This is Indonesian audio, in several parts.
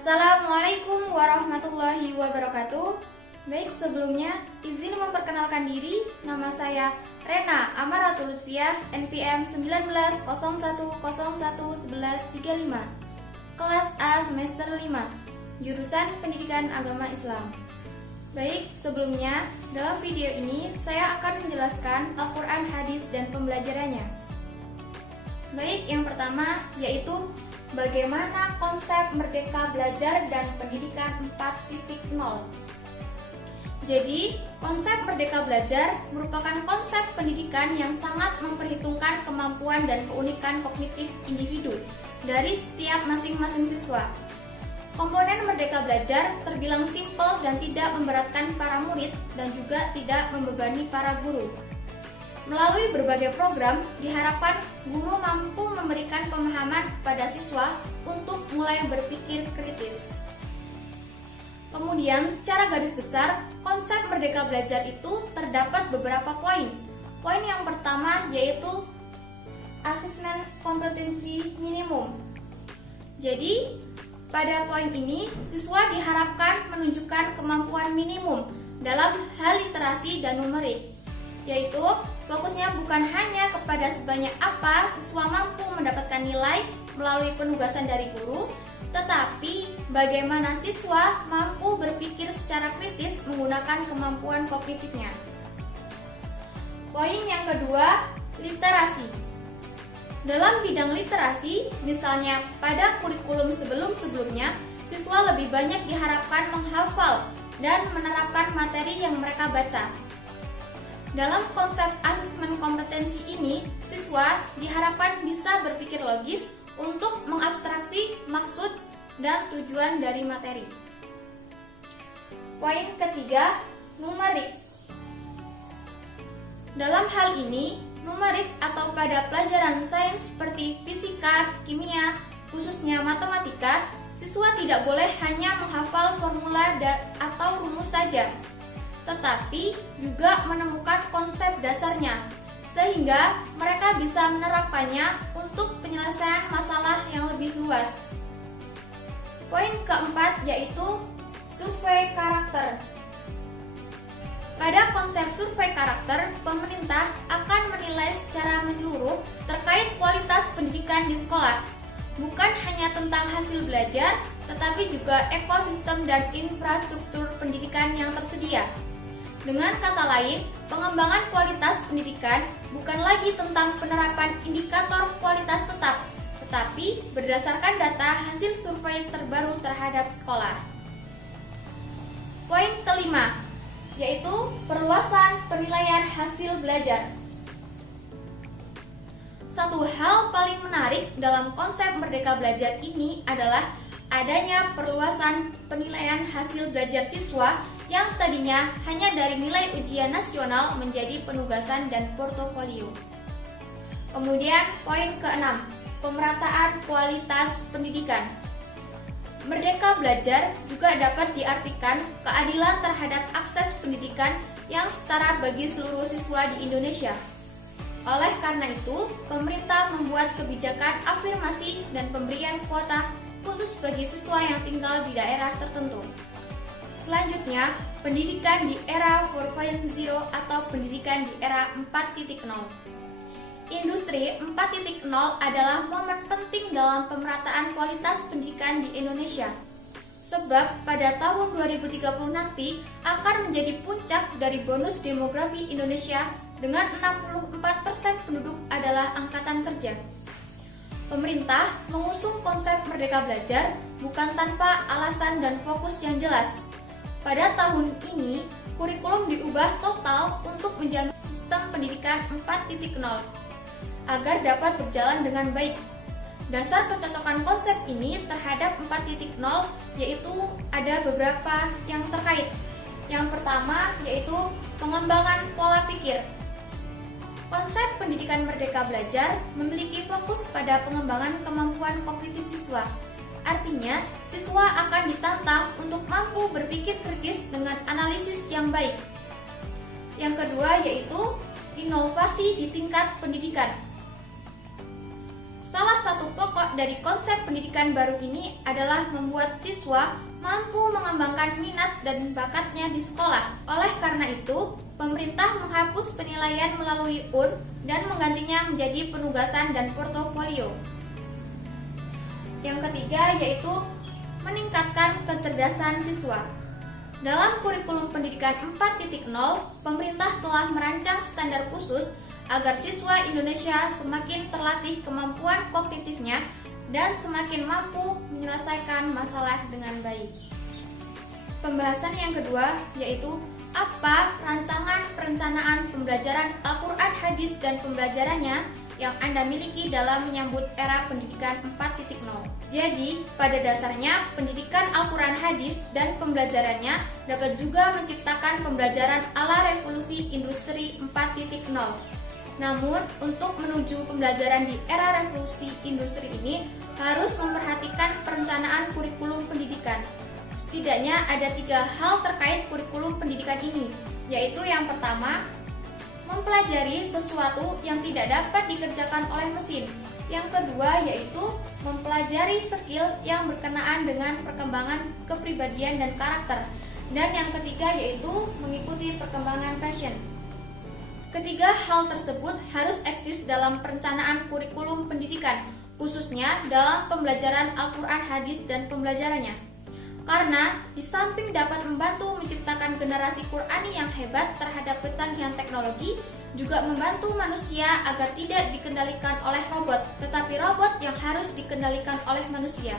Assalamualaikum warahmatullahi wabarakatuh. Baik, sebelumnya izin memperkenalkan diri. Nama saya Rena Amaratul Lutfiah, NPM 1901011135, kelas A semester 5, jurusan Pendidikan Agama Islam. Baik, sebelumnya dalam video ini saya akan menjelaskan Al-Quran, hadis, dan pembelajarannya. Baik, yang pertama yaitu bagaimana konsep Merdeka Belajar dan Pendidikan 4.0. Jadi, konsep Merdeka Belajar merupakan konsep pendidikan yang sangat memperhitungkan kemampuan dan keunikan kognitif individu dari setiap masing-masing siswa. Komponen Merdeka Belajar terbilang simpel dan tidak memberatkan para murid dan juga tidak membebani para guru. Melalui berbagai program, diharapkan guru mampu memberikan pemahaman kepada siswa untuk mulai berpikir kritis. Kemudian, secara garis besar, konsep Merdeka Belajar itu terdapat beberapa poin. Poin yang pertama yaitu asesmen kompetensi minimum. Jadi, pada poin ini, siswa diharapkan menunjukkan kemampuan minimum dalam hal literasi dan numerik, yaitu fokusnya bukan hanya kepada sebanyak apa siswa mampu mendapatkan nilai melalui penugasan dari guru, tetapi bagaimana siswa mampu berpikir secara kritis menggunakan kemampuan kognitifnya. Poin yang kedua, literasi. Dalam bidang literasi, misalnya pada kurikulum sebelum-sebelumnya, siswa lebih banyak diharapkan menghafal dan menerapkan materi yang mereka baca. Dalam konsep asesmen kompetensi ini, siswa diharapkan bisa berpikir logis untuk mengabstraksi maksud dan tujuan dari materi. Poin ketiga, numerik. Dalam hal ini, numerik atau pada pelajaran sains seperti fisika, kimia, khususnya matematika, siswa tidak boleh hanya menghafal formula atau rumus saja, tetapi juga menemukan konsep dasarnya, sehingga mereka bisa menerapkannya untuk penyelesaian masalah yang lebih luas. Poin keempat yaitu survei karakter. Pada konsep survei karakter, pemerintah akan menilai secara menyeluruh terkait kualitas pendidikan di sekolah, bukan hanya tentang hasil belajar, tetapi juga ekosistem dan infrastruktur pendidikan yang tersedia. Dengan kata lain, pengembangan kualitas pendidikan bukan lagi tentang penerapan indikator kualitas tetap, tetapi berdasarkan data hasil survei terbaru terhadap sekolah. Poin kelima, yaitu perluasan penilaian hasil belajar. Satu hal paling menarik dalam konsep Merdeka Belajar ini adalah adanya perluasan penilaian hasil belajar siswa yang tadinya hanya dari nilai ujian nasional menjadi penugasan dan portofolio. Kemudian poin keenam, pemerataan kualitas pendidikan. Merdeka Belajar juga dapat diartikan keadilan terhadap akses pendidikan yang setara bagi seluruh siswa di Indonesia. Oleh karena itu, pemerintah membuat kebijakan afirmasi dan pemberian kuota khusus bagi siswa yang tinggal di daerah tertentu. Selanjutnya, pendidikan di era 4.0 atau pendidikan di era 4.0. Industri 4.0 adalah momen penting dalam pemerataan kualitas pendidikan di Indonesia. Sebab pada tahun 2030 nanti akan menjadi puncak dari bonus demografi Indonesia dengan 64% penduduk adalah angkatan kerja. Pemerintah mengusung konsep Merdeka Belajar bukan tanpa alasan dan fokus yang jelas. Pada tahun ini, kurikulum diubah total untuk menjamin sistem pendidikan 4.0 agar dapat berjalan dengan baik. Dasar kecocokan konsep ini terhadap 4.0 yaitu ada beberapa yang terkait. Yang pertama yaitu pengembangan pola pikir. Konsep pendidikan Merdeka Belajar memiliki fokus pada pengembangan kemampuan kognitif siswa. Artinya, siswa akan ditantang untuk mampu berpikir kritis dengan analisis yang baik. Yang kedua yaitu inovasi di tingkat pendidikan. Salah satu pokok dari konsep pendidikan baru ini adalah membuat siswa mampu mengembangkan minat dan bakatnya di sekolah. Oleh karena itu, pemerintah menghapus penilaian melalui UN dan menggantinya menjadi penugasan dan portofolio. Yang ketiga yaitu meningkatkan kecerdasan siswa. Dalam kurikulum pendidikan 4.0, pemerintah telah merancang standar khusus agar siswa Indonesia semakin terlatih kemampuan kognitifnya dan semakin mampu menyelesaikan masalah dengan baik. Pembahasan yang kedua yaitu apa rancangan perencanaan pembelajaran Al-Quran, Hadis, dan pembelajarannya yang Anda miliki dalam menyambut era pendidikan 4.0. Jadi, pada dasarnya pendidikan Al-Quran, Hadis, dan pembelajarannya dapat juga menciptakan pembelajaran ala revolusi industri 4.0. Namun, untuk menuju pembelajaran di era revolusi industri ini harus memperhatikan perencanaan kurikulum pendidikan. Setidaknya ada 3 hal terkait kurikulum pendidikan ini, yaitu yang pertama, mempelajari sesuatu yang tidak dapat dikerjakan oleh mesin. Yang kedua yaitu mempelajari skill yang berkenaan dengan perkembangan kepribadian dan karakter. Dan yang ketiga yaitu mengikuti perkembangan passion. Ketiga hal tersebut harus eksis dalam perencanaan kurikulum pendidikan, khususnya dalam pembelajaran Al-Quran, Hadis, dan pembelajarannya. Karena di samping dapat membantu menciptakan generasi Qurani yang hebat terhadap kecanggihan teknologi, juga membantu manusia agar tidak dikendalikan oleh robot, tetapi robot yang harus dikendalikan oleh manusia.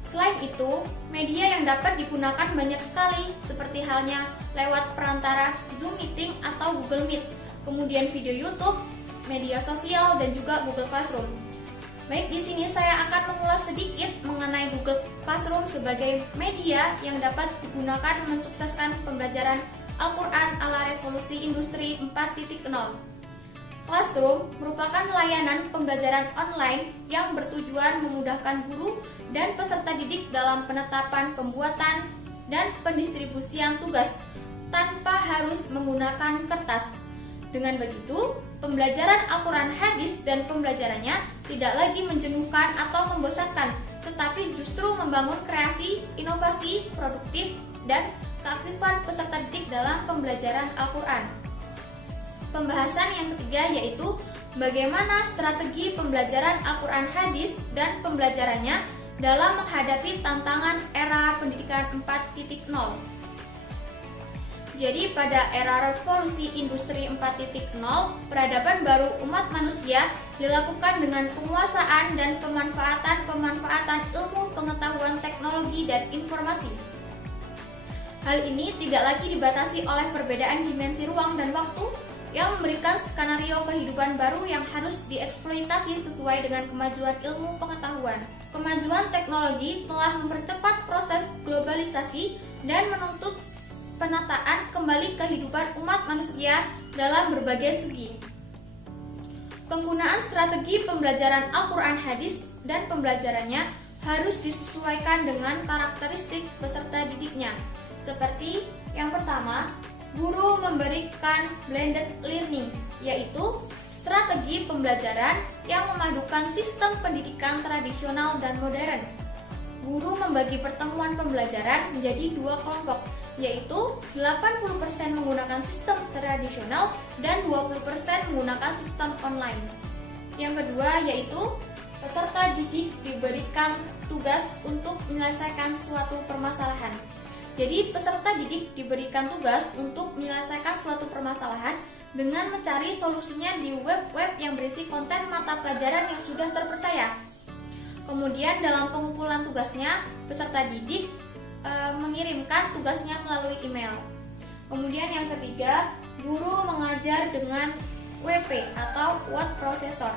Selain itu, media yang dapat digunakan banyak sekali, seperti halnya lewat perantara Zoom Meeting atau Google Meet, kemudian video YouTube, media sosial, dan juga Google Classroom. Baik, di sini saya akan mengulas sedikit mengenai Google Classroom sebagai media yang dapat digunakan mensukseskan pembelajaran Al-Quran ala revolusi industri 4.0. Classroom merupakan layanan pembelajaran online yang bertujuan memudahkan guru dan peserta didik dalam penetapan, pembuatan, dan pendistribusian tugas tanpa harus menggunakan kertas. Dengan begitu, pembelajaran Al-Quran, Hadis, dan pembelajarannya tidak lagi menjenuhkan atau membosankan, tetapi justru membangun kreasi, inovasi, produktif, dan keaktifan peserta didik dalam pembelajaran Al-Quran. Pembahasan yang ketiga yaitu bagaimana strategi pembelajaran Al-Quran, Hadis, dan pembelajarannya dalam menghadapi tantangan era pendidikan 4.0. Jadi pada era revolusi industri 4.0, peradaban baru umat manusia dilakukan dengan penguasaan dan pemanfaatan ilmu pengetahuan teknologi dan informasi. Hal ini tidak lagi dibatasi oleh perbedaan dimensi ruang dan waktu yang memberikan skenario kehidupan baru yang harus dieksploitasi sesuai dengan kemajuan ilmu pengetahuan. Kemajuan teknologi telah mempercepat proses globalisasi dan menuntut penataan kembali kehidupan umat manusia dalam berbagai segi. Penggunaan strategi pembelajaran Al-Quran, Hadis, dan pembelajarannya harus disesuaikan dengan karakteristik peserta didiknya. Seperti yang pertama, guru memberikan blended learning, yaitu strategi pembelajaran yang memadukan sistem pendidikan tradisional dan modern. Guru membagi pertemuan pembelajaran menjadi 2 kelompok, yaitu 80% menggunakan sistem tradisional dan 20% menggunakan sistem online. Yang kedua yaitu peserta didik diberikan tugas untuk menyelesaikan suatu permasalahan. Jadi peserta didik diberikan tugas untuk menyelesaikan suatu permasalahan dengan mencari solusinya di web-web yang berisi konten mata pelajaran yang sudah terpercaya. Kemudian dalam pengumpulan tugasnya, peserta didik mengirimkan tugasnya melalui email. Kemudian yang ketiga, guru mengajar dengan WP atau word processor.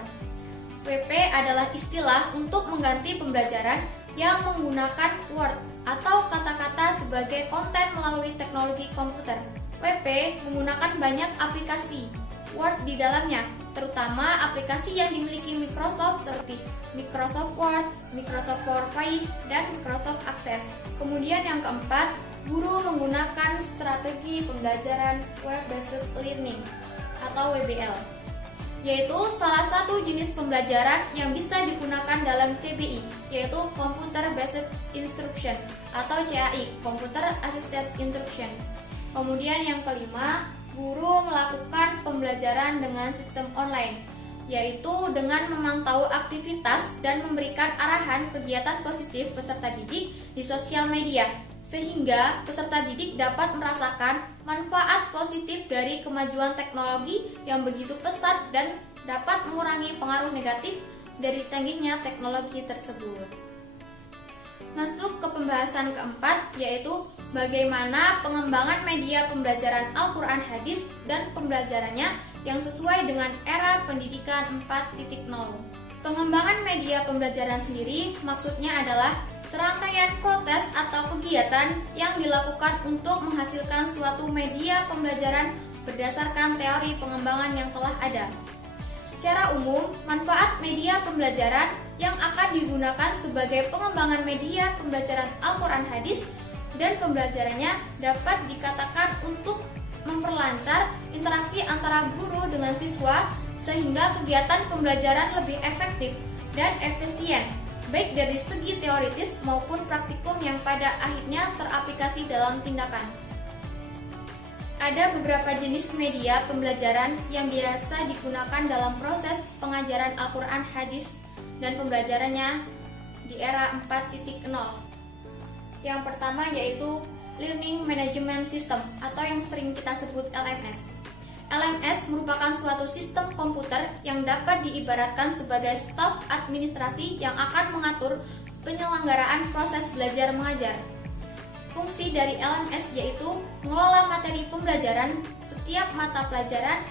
WP adalah istilah untuk mengganti pembelajaran yang menggunakan Word atau kata-kata sebagai konten melalui teknologi komputer. WP menggunakan banyak aplikasi Word di dalamnya, terutama aplikasi yang dimiliki Microsoft seperti Microsoft Word, Microsoft PowerPoint, dan Microsoft Access. Kemudian yang keempat, guru menggunakan strategi pembelajaran Web Based Learning atau WBL. yaitu salah satu jenis pembelajaran yang bisa digunakan dalam CBI, yaitu Computer Based Instruction atau CAI, Computer Assisted Instruction. Kemudian yang kelima, guru melakukan pembelajaran dengan sistem online, yaitu dengan memantau aktivitas dan memberikan arahan kegiatan positif peserta didik di sosial media, sehingga peserta didik dapat merasakan manfaat positif dari kemajuan teknologi yang begitu pesat dan dapat mengurangi pengaruh negatif dari canggihnya teknologi tersebut. Masuk ke pembahasan keempat, yaitu bagaimana pengembangan media pembelajaran Al-Quran Hadis dan pembelajarannya yang sesuai dengan era pendidikan 4.0. Pengembangan media pembelajaran sendiri maksudnya adalah serangkaian proses atau kegiatan yang dilakukan untuk menghasilkan suatu media pembelajaran berdasarkan teori pengembangan yang telah ada. Secara umum, manfaat media pembelajaran yang akan digunakan sebagai pengembangan media pembelajaran Al-Quran Hadis dan pembelajarannya dapat dikatakan untuk memperlancar interaksi antara guru dengan siswa sehingga kegiatan pembelajaran lebih efektif dan efisien, baik dari segi teoritis maupun praktikum yang pada akhirnya teraplikasi dalam tindakan. Ada beberapa jenis media pembelajaran yang biasa digunakan dalam proses pengajaran Al-Quran Hadis dan pembelajarannya di era 4.0. Yang pertama yaitu Learning Management System atau yang sering kita sebut LMS. LMS merupakan suatu sistem komputer yang dapat diibaratkan sebagai staf administrasi yang akan mengatur penyelenggaraan proses belajar mengajar. Fungsi dari LMS yaitu mengelola materi pembelajaran setiap mata pelajaran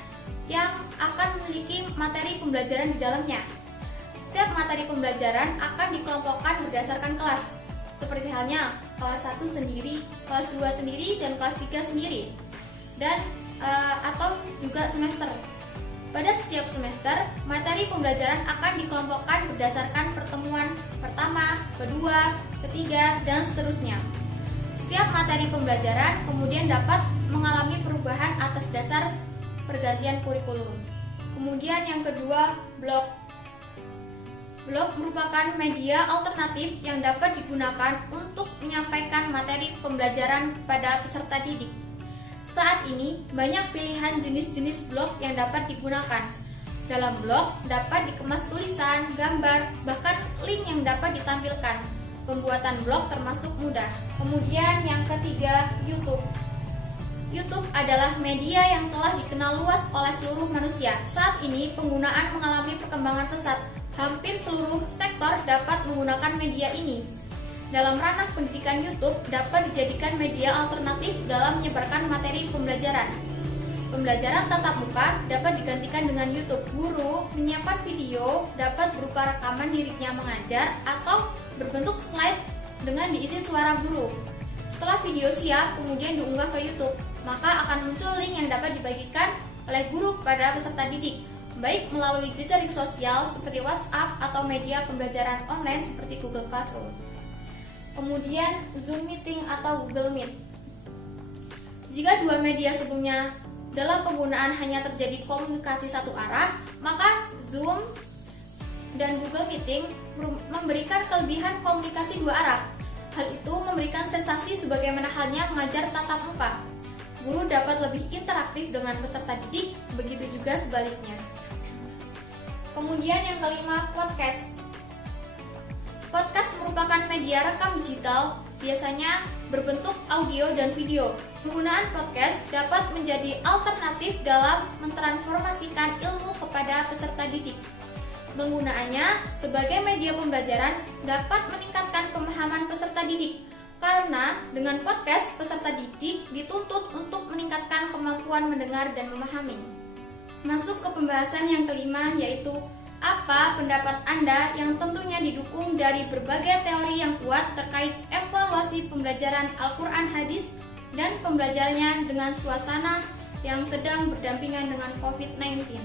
yang akan memiliki materi pembelajaran di dalamnya. Setiap materi pembelajaran akan dikelompokkan berdasarkan kelas, seperti halnya kelas 1 sendiri, kelas 2 sendiri, dan kelas 3 sendiri, dan atau juga semester. Pada setiap semester, materi pembelajaran akan dikelompokkan berdasarkan pertemuan pertama, kedua, ketiga, dan seterusnya. Setiap materi pembelajaran kemudian dapat mengalami perubahan atas dasar pergantian kurikulum. Kemudian yang kedua, blog. Blog merupakan media alternatif yang dapat digunakan untuk menyampaikan materi pembelajaran pada peserta didik. Saat ini, banyak pilihan jenis-jenis blog yang dapat digunakan. Dalam blog dapat dikemas tulisan, gambar, bahkan link yang dapat ditampilkan. Pembuatan blog termasuk mudah. Kemudian yang ketiga, YouTube. YouTube adalah media yang telah dikenal luas oleh seluruh manusia. Saat ini penggunaan mengalami perkembangan pesat. Hampir seluruh sektor dapat menggunakan media ini. Dalam ranah pendidikan, YouTube dapat dijadikan media alternatif dalam menyebarkan materi pembelajaran. Pembelajaran tatap muka dapat digantikan dengan YouTube. Guru menyiapkan video dapat berupa rekaman dirinya mengajar atau berbentuk slide dengan diisi suara guru. Setelah video siap, kemudian diunggah ke YouTube, maka akan muncul link yang dapat dibagikan oleh guru kepada peserta didik, baik melalui jejaring sosial seperti WhatsApp atau media pembelajaran online seperti Google Classroom. Kemudian Zoom Meeting atau Google Meet. Jika dua media sebelumnya dalam penggunaan hanya terjadi komunikasi satu arah, maka Zoom dan Google Meeting memberikan kelebihan komunikasi dua arah. Hal itu memberikan sensasi sebagaimana halnya mengajar tatap muka. Guru dapat lebih interaktif dengan peserta didik, begitu juga sebaliknya. Kemudian yang kelima, podcast. Podcast merupakan media rekam digital, biasanya berbentuk audio dan video. Penggunaan podcast dapat menjadi alternatif dalam mentransformasikan ilmu kepada peserta didik. Penggunaannya sebagai media pembelajaran dapat meningkatkan pemahaman peserta didik, karena dengan podcast peserta didik dituntut untuk meningkatkan kemampuan mendengar dan memahami. Masuk ke pembahasan yang kelima, yaitu apa pendapat Anda yang tentunya didukung dari berbagai teori yang kuat terkait evaluasi pembelajaran Al-Quran Hadis dan pembelajarannya dengan suasana yang sedang berdampingan dengan COVID-19.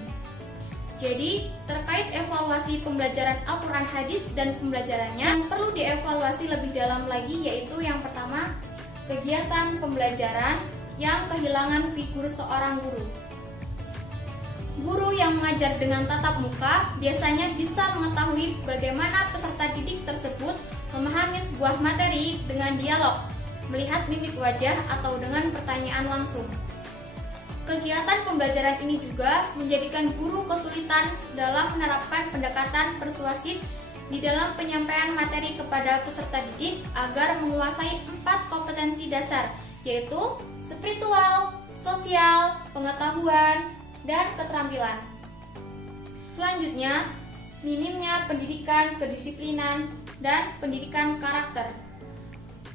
Jadi, terkait evaluasi pembelajaran Al-Quran Hadis dan pembelajarannya yang perlu dievaluasi lebih dalam lagi, yaitu yang pertama, kegiatan pembelajaran yang kehilangan figur seorang guru. Guru yang mengajar dengan tatap muka biasanya bisa mengetahui bagaimana peserta didik tersebut memahami sebuah materi dengan dialog, melihat mimik wajah atau dengan pertanyaan langsung. Kegiatan pembelajaran ini juga menjadikan guru kesulitan dalam menerapkan pendekatan persuasif di dalam penyampaian materi kepada peserta didik agar menguasai 4 kompetensi dasar, yaitu spiritual, sosial, pengetahuan, dan keterampilan. Selanjutnya, minimnya pendidikan kedisiplinan dan pendidikan karakter.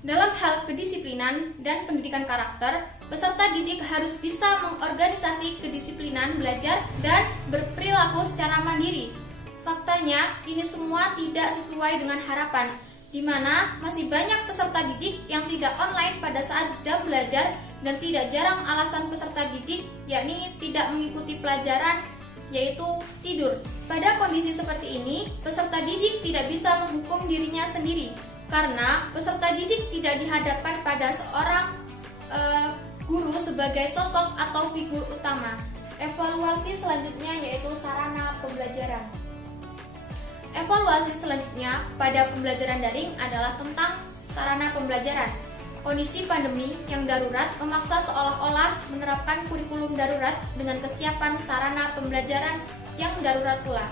Dalam hal kedisiplinan dan pendidikan karakter, peserta didik harus bisa mengorganisasi kedisiplinan belajar dan berperilaku secara mandiri. Faktanya, ini semua tidak sesuai dengan harapan, di mana masih banyak peserta didik yang tidak online pada saat jam belajar dan tidak jarang alasan peserta didik yakni tidak mengikuti pelajaran, yaitu tidur. Pada kondisi seperti ini, peserta didik tidak bisa menghukum dirinya sendiri karena peserta didik tidak dihadapkan pada seorang guru sebagai sosok atau figur utama. Evaluasi selanjutnya yaitu sarana pembelajaran. Evaluasi selanjutnya pada pembelajaran daring adalah tentang sarana pembelajaran. Kondisi pandemi yang darurat memaksa seolah-olah menerapkan kurikulum darurat dengan kesiapan sarana pembelajaran yang darurat pula.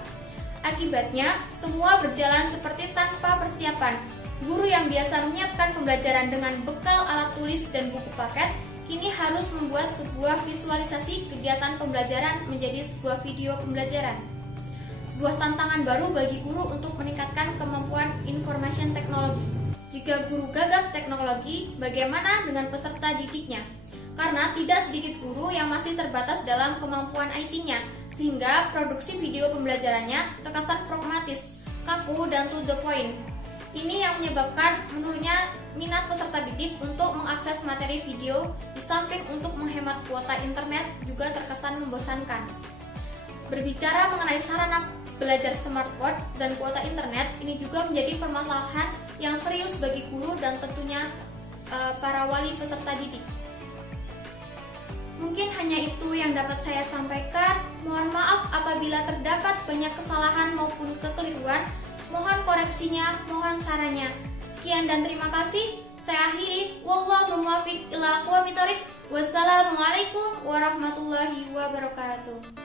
Akibatnya, semua berjalan seperti tanpa persiapan. Guru yang biasa menyiapkan pembelajaran dengan bekal alat tulis dan buku paket, kini harus membuat sebuah visualisasi kegiatan pembelajaran menjadi sebuah video pembelajaran. Sebuah tantangan baru bagi guru untuk meningkatkan kemampuan information teknologi. Jika guru gagap teknologi, bagaimana dengan peserta didiknya? Karena tidak sedikit guru yang masih terbatas dalam kemampuan IT-nya, sehingga produksi video pembelajarannya terkesan pragmatis, kaku, dan to the point. Ini yang menyebabkan menurunnya minat peserta didik untuk mengakses materi video, di samping untuk menghemat kuota internet juga terkesan membosankan. Berbicara mengenai sarana belajar smartboard dan kuota internet, ini juga menjadi permasalahan yang serius bagi guru dan tentunya para wali peserta didik. Mungkin hanya itu yang dapat saya sampaikan. Mohon maaf apabila terdapat banyak kesalahan maupun kekeliruan. Mohon koreksinya, mohon sarannya. Sekian dan terima kasih. Saya akhiri. Wallahu muwaffiq ila aqwamit thoriq. Wassalamualaikum warahmatullahi wabarakatuh.